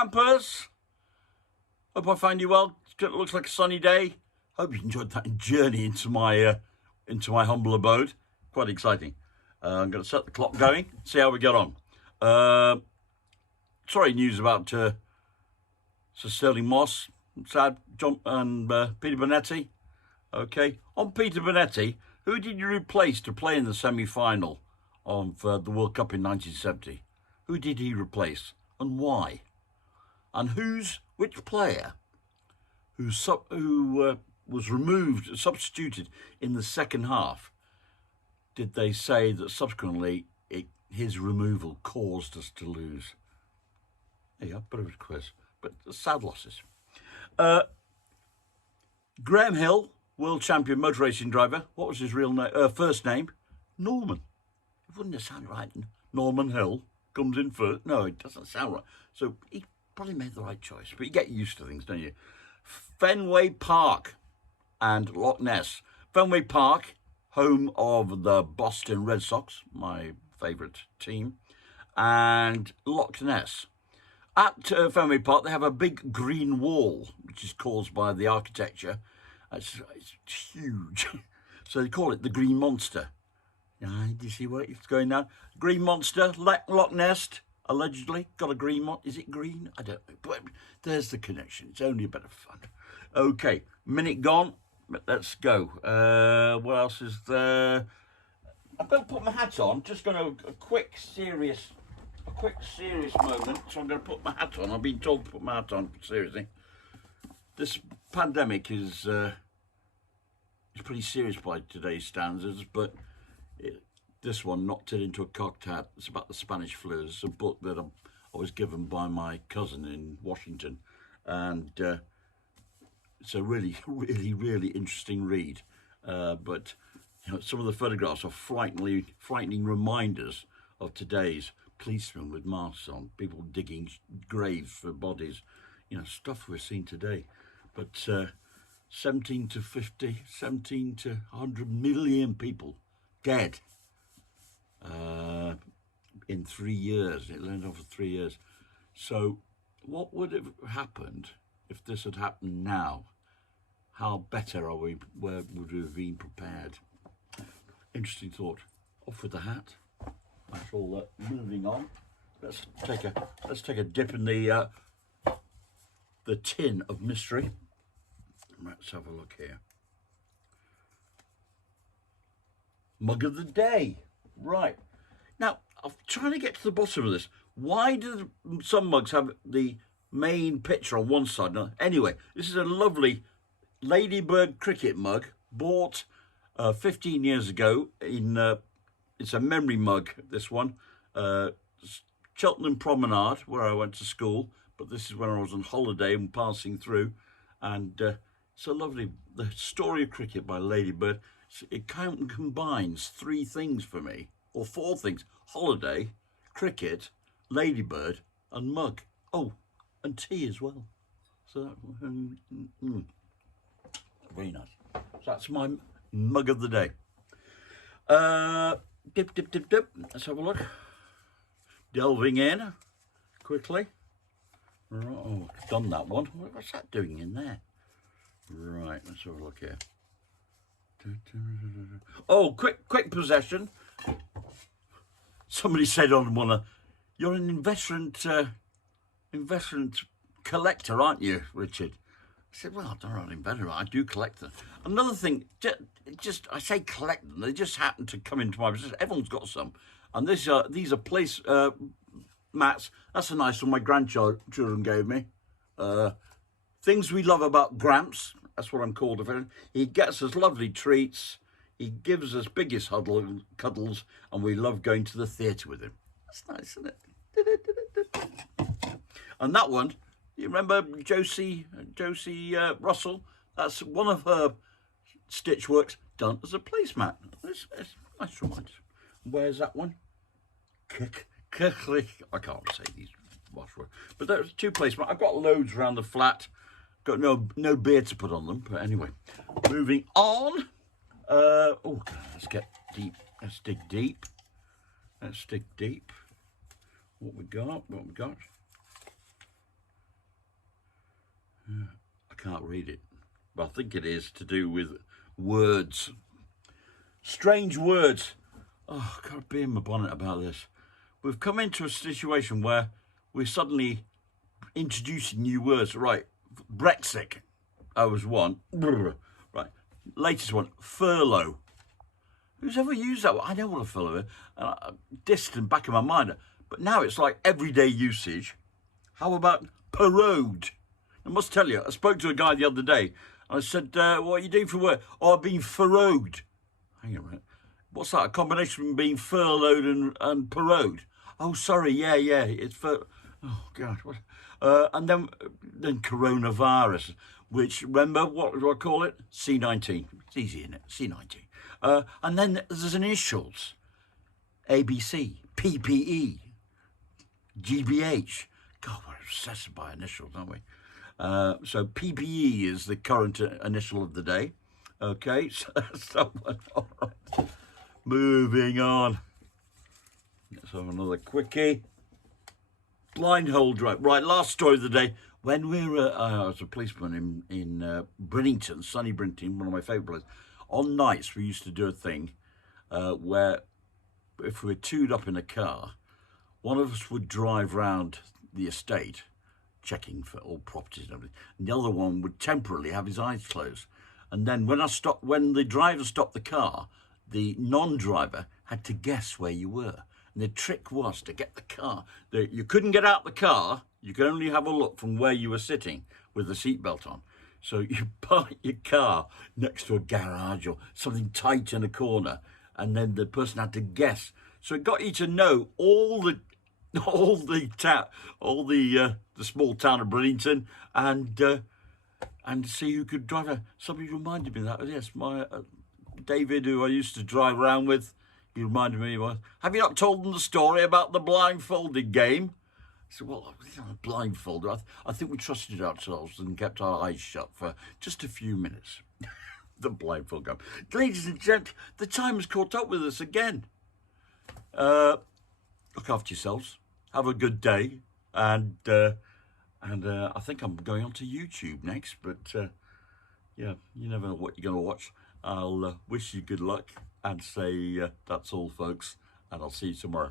campers. Hope I find you well. It looks like a sunny day. Hope you enjoyed that journey into my humble abode. Quite exciting. I'm going to set the clock going, see how we get on. Sorry, news about Sir Sterling Moss, sad, John and Peter Bonetti. Okay, on Peter Bonetti, who did you replace to play in the semi-final of the World Cup in 1970? Who did he replace and why? And which player who was removed, substituted in the second half, did they say that subsequently his removal caused us to lose? There you go, bit of a quiz, but sad losses. Graham Hill, world champion motor racing driver. What was his real name? First name? Norman. It wouldn't have sounded right. Norman Hill comes in first. No, it doesn't sound right. So he probably made the right choice. But you get used to things, don't you? Fenway Park and Loch Ness. Fenway Park, home of the Boston Red Sox, my favourite team, and Loch Ness. At Fenway Park, they have a big green wall, which is caused by the architecture. It's huge. So they call it the Green Monster. Do you see where it's going now? Green Monster, Loch Ness, allegedly, got a green monster. Is it green? I don't know. But there's the connection. It's only a bit of fun. Okay, minute gone. Let's go. What else is there? I'm going to put my hat on. Just going to a quick serious moment. So I'm going to put my hat on. I've been told to put my hat on. Seriously, this pandemic is pretty serious by today's standards, but this one knocked it into a cocked hat. It's about the Spanish flu. It's a book that I was given by my cousin in Washington, and it's a really, really, really interesting read. But some of the photographs are frightening reminders of today's policemen with masks on, people digging graves for bodies, stuff we're seeing today. But 17 to 100 million people dead in 3 years. It went on for 3 years. So what would have happened if this had happened now? How better are we? Where would we have been prepared? Interesting thought. Off with the hat. That's all that. Moving on. Let's take a dip in the tin of mystery. Let's have a look here. Mug of the day. Right. Now, I'm trying to get to the bottom of this. Why do some mugs have the main picture on one side? No, anyway, this is a lovely Ladybird cricket mug, bought 15 years ago. It's a memory mug, this one. Cheltenham Promenade, where I went to school, but this is when I was on holiday and passing through. And it's a lovely, the story of cricket by Ladybird. It combines 3 things for me, or 4 things: holiday, cricket, Ladybird, and mug. Oh, and tea as well. So very nice. So that's my mug of the day. Dip. Let's have a look. Delving in quickly. Oh, done that one. What's that doing in there? Right, let's have a look here. Oh, quick possession. Somebody said on one, you're an investment collector, aren't you, Richard? I said, well, I'm not an inventor. I do collect them. Another thing, I say collect them. They just happen to come into my business. Everyone's got some, and these are place mats. That's a nice one my grandchildren gave me. Things we love about Gramps. That's what I'm called. He gets us lovely treats. He gives us biggest cuddles, and we love going to the theatre with him. That's nice, isn't it? And that one, you remember Josie Russell? That's one of her stitch works done as a placemat. It's nice reminder. Where's that one? I can't say these washwords, but there's 2 placemats. I've got loads around the flat. Got no beer to put on them, but anyway, moving on. Let's get deep. Let's dig deep. What we got? can't read it, but I think it is to do with words. Strange words. Oh, I've got to be in my bonnet about this. We've come into a situation where we're suddenly introducing new words. Right, Brexit. I was one. Right, latest one, furlough. Who's ever used that one? I know what a furlough is. Distant back in my mind. But now it's like everyday usage. How about parode? I must tell you, I spoke to a guy the other day. And I said, what are you doing for work? Oh, I've been furrowed. Hang on a minute. What's that? A combination of being furloughed and parode? Oh, sorry. Yeah. It's for... Oh, God. What? And then coronavirus, which, remember, what do I call it? C19. It's easy, isn't it? C19. And then there's initials. ABC, PPE, GBH. God, we're obsessed by initials, aren't we? So PPE is the current initial of the day. Okay, so all right. Moving on. Let's have another quickie. Blind hole drive. Right, last story of the day. When we were, I was a policeman in Bridlington, sunny Bridlington, one of my favourite places. On nights, we used to do a thing where if we were queued up in a car, one of us would drive round the estate, checking for all properties and everything, and the other one would temporarily have his eyes closed. And then when the driver stopped the car, the non-driver had to guess where you were. And the trick was to get the car. You couldn't get out the car. You could only have a look from where you were sitting with the seatbelt on. So you park your car next to a garage or something tight in a corner, and then the person had to guess. So it got you to know all the small town of Bridlington and see who could drive her. Somebody reminded me of that. Yes, my David, who I used to drive around with, he reminded me. Have you not told them the story about the blindfolded game? I said, well, blindfolded. I think we trusted ourselves and kept our eyes shut for just a few minutes. The blindfold game. Ladies and gents, the time has caught up with us again. Look after yourselves. Have a good day. And I think I'm going on to YouTube next. But, yeah, you never know what you're going to watch. I'll wish you good luck and say that's all, folks. And I'll see you tomorrow.